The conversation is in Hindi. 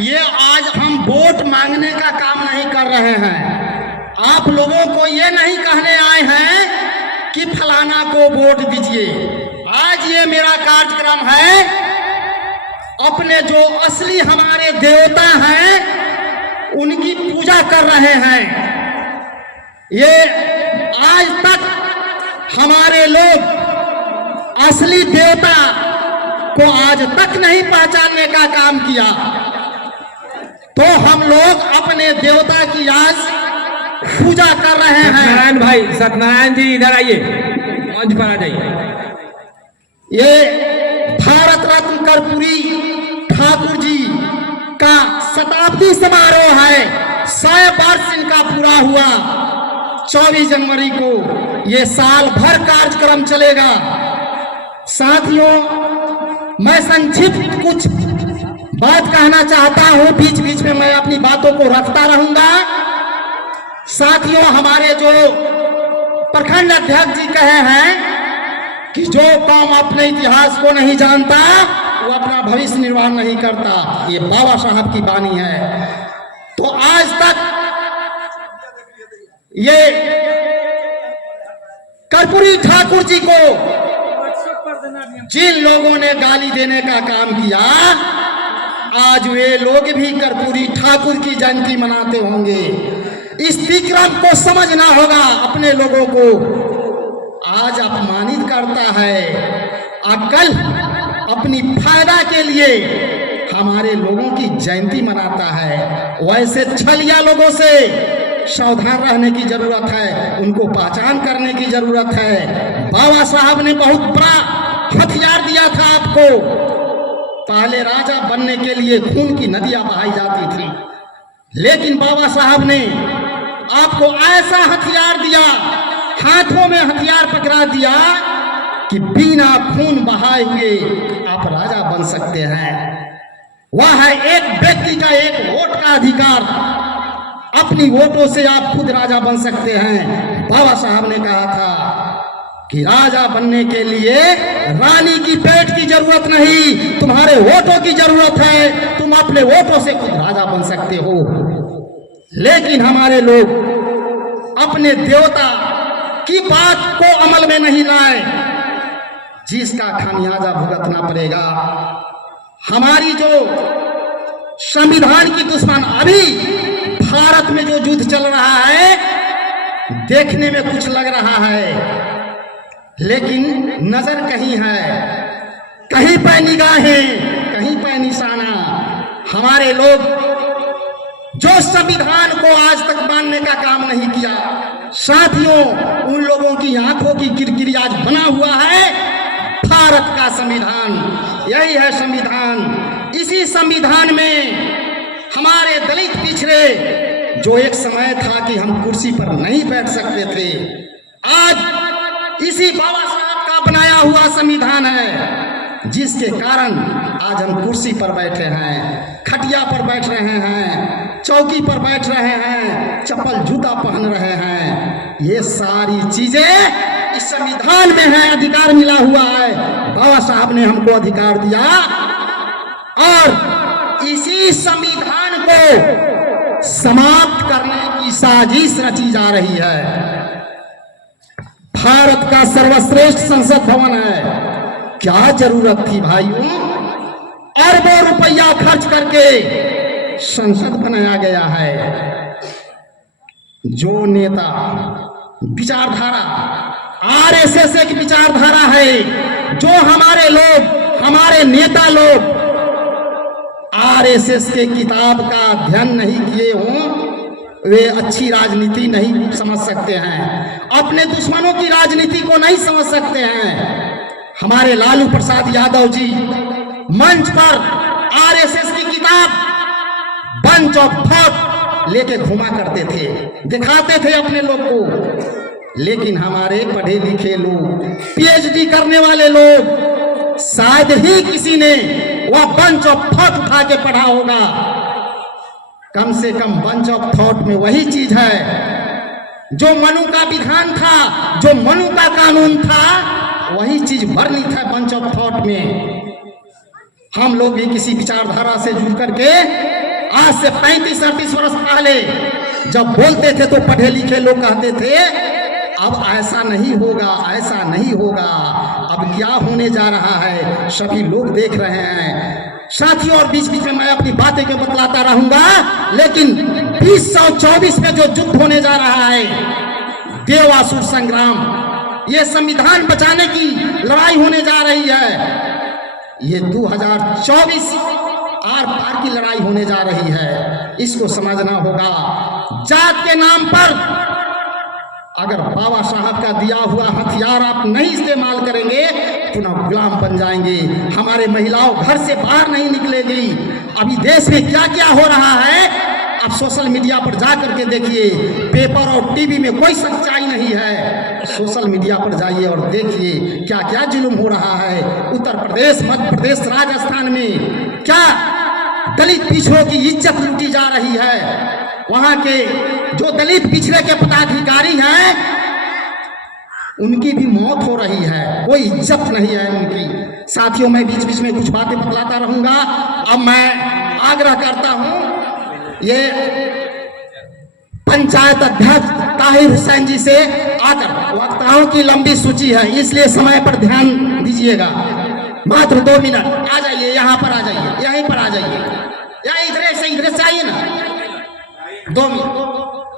ये आज हम वोट मांगने का काम नहीं कर रहे हैं। आप लोगों को ये नहीं कहने आए हैं कि फलाना को वोट दीजिए। आज ये मेरा कार्यक्रम है, अपने जो असली हमारे देवता हैं उनकी पूजा कर रहे हैं। ये आज तक हमारे लोग असली देवता को आज तक नहीं पहचानने का काम किया, तो हम लोग अपने देवता की आज पूजा कर रहे हैं। सत्यनारायण भाई, सत्यनारायण जी इधर आइए, मंच पर आ जाइए। ये भारत रत्न कर्पूरी ठाकुर जी का शताब्दी समारोह है। 100 वर्ष इनका पूरा हुआ। 24 जनवरी को ये साल भर कार्यक्रम चलेगा। साथियों, मैं संक्षिप्त कुछ बात कहना चाहता हूं, बीच बीच में मैं अपनी बातों को रखता रहूंगा। साथियों, हमारे जो प्रखंड अध्यक्ष जी कहे हैं कि जो काम अपने इतिहास को नहीं जानता वो अपना भविष्य निर्माण नहीं करता, ये बाबा साहब की वाणी है। तो आज तक ये कर्पूरी ठाकुर जी को जिन लोगों ने गाली देने का काम किया, आज वे लोग भी कर्पूरी ठाकुर की जयंती मनाते होंगे। इस विक्रम को समझना होगा अपने लोगों को। आज अपमानित करता है, कल अपनी फायदा के लिए हमारे लोगों की जयंती मनाता है। वैसे छलिया लोगों से सावधान रहने की जरूरत है, उनको पहचान करने की जरूरत है। बाबा साहब ने बहुत बड़ा हथियार दिया था आपको। पहले राजा बनने के लिए खून की नदियां बहाई जाती थी, लेकिन बाबा साहब ने आपको ऐसा हथियार दिया, हाथों में हथियार पकड़ा दिया कि बिना खून बहाए हुए आप राजा बन सकते हैं। वह है एक व्यक्ति का एक वोट का अधिकार। अपनी वोटों से आप खुद राजा बन सकते हैं। बाबा साहब ने कहा था कि राजा बनने के लिए रानी की पेट की जरूरत नहीं, तुम्हारे वोटों की जरूरत है। तुम अपने वोटों से खुद राजा बन सकते हो। लेकिन हमारे लोग अपने देवता की बात को अमल में नहीं लाए, जिसका खामियाजा भुगतना पड़ेगा। हमारी जो संविधान की दुश्मन, अभी भारत में जो युद्ध चल रहा है, देखने में कुछ लग रहा है, लेकिन नजर कहीं है, कहीं पे निगाहें, कहीं पे निशाना। हमारे लोग जो संविधान को आज तक मानने का काम नहीं किया, साथियों, उन लोगों की आंखों की किरकिरी आज बना हुआ है भारत का संविधान। यही है संविधान। इसी संविधान में हमारे दलित पिछड़े, जो एक समय था कि हम कुर्सी पर नहीं बैठ सकते थे, आज इसी बाबा साहब का बनाया हुआ संविधान है, जिसके कारण आज हम कुर्सी पर बैठे हैं, खटिया पर बैठ रहे हैं, चौकी पर बैठ रहे हैं, चप्पल जूता पहन रहे हैं। ये सारी चीजें इस संविधान में है, अधिकार मिला हुआ है। बाबा साहब ने हमको अधिकार दिया और इसी संविधान को समाप्त करने की साजिश रची जा रही है। भारत का सर्वश्रेष्ठ संसद भवन है, क्या जरूरत थी भाइयों? अरबों रुपया खर्च करके संसद बनाया गया है। जो नेता विचारधारा आरएसएस की विचारधारा है, जो हमारे लोग, हमारे नेता लोग आरएसएस के किताब का अध्ययन नहीं किए हों, वे अच्छी राजनीति नहीं समझ सकते हैं, अपने दुश्मनों की राजनीति को नहीं समझ सकते हैं। हमारे लालू प्रसाद यादव जी मंच पर आरएसएस की किताब बंच ऑफ थॉट लेके घुमा करते थे, दिखाते थे अपने लोग को। लेकिन हमारे पढ़े लिखे लोग, पीएचडी करने वाले लोग, शायद ही किसी ने वह बंच ऑफ थॉट उठा के पढ़ा होगा। कम से कम बंच ऑफ थॉट में वही चीज है जो मनु का विधान था, जो मनु का कानून था, वही चीज वर्णित है बंच ऑफ थॉट में। हम लोग भी किसी विचारधारा से जुड़ करके आज से 35-38 वर्ष पहले जब बोलते थे तो पढ़े लिखे लोग कहते थे अब ऐसा नहीं होगा, ऐसा नहीं होगा। अब क्या होने जा रहा है सभी लोग देख रहे हैं साथियों। और बीच बीच में मैं अपनी बातें के बतलाता रहूंगा, लेकिन 2024 में जो युद्ध होने जा रहा है, देवासुर संग्राम, ये संविधान बचाने की लड़ाई होने जा रही है। ये 2024 आर पार की लड़ाई होने जा रही है, इसको समझना होगा। जात के नाम पर अगर बाबा साहब का दिया हुआ हथियार आप नहीं इस्तेमाल करेंगे पुनः गुलाम बन जाएंगे। हमारे महिलाओं घर से बाहर नहीं निकलेगी। अभी देश में क्या क्या हो रहा है आप सोशल मीडिया पर जा करके देखिए, पेपर और टीवी में कोई सच्चाई नहीं है। सोशल मीडिया पर जाइए और देखिए क्या क्या जुल्म हो रहा है। उत्तर प्रदेश, मध्य प्रदेश, राजस्थान में क्या दलित पिछड़ों की इज्जत लूटी जा रही है। वहां के जो दलित पिछड़े के पदाधिकारी हैं उनकी भी मौत हो रही है, कोई इज्जत नहीं है उनकी। साथियों मैं बीच बीच में कुछ बातें बतलाता रहूंगा। अब मैं आग्रह करता हूं, ये पंचायत अध्यक्ष ताहिर हुसैन जी से आकर, वक्ताओं की लंबी सूची है इसलिए समय पर ध्यान दीजिएगा। मात्र 2 मिनट, आ जाइए यहाँ पर, आ जाइए यहीं पर आ जाइए, या इधर से आइए ना, 2 मिनट।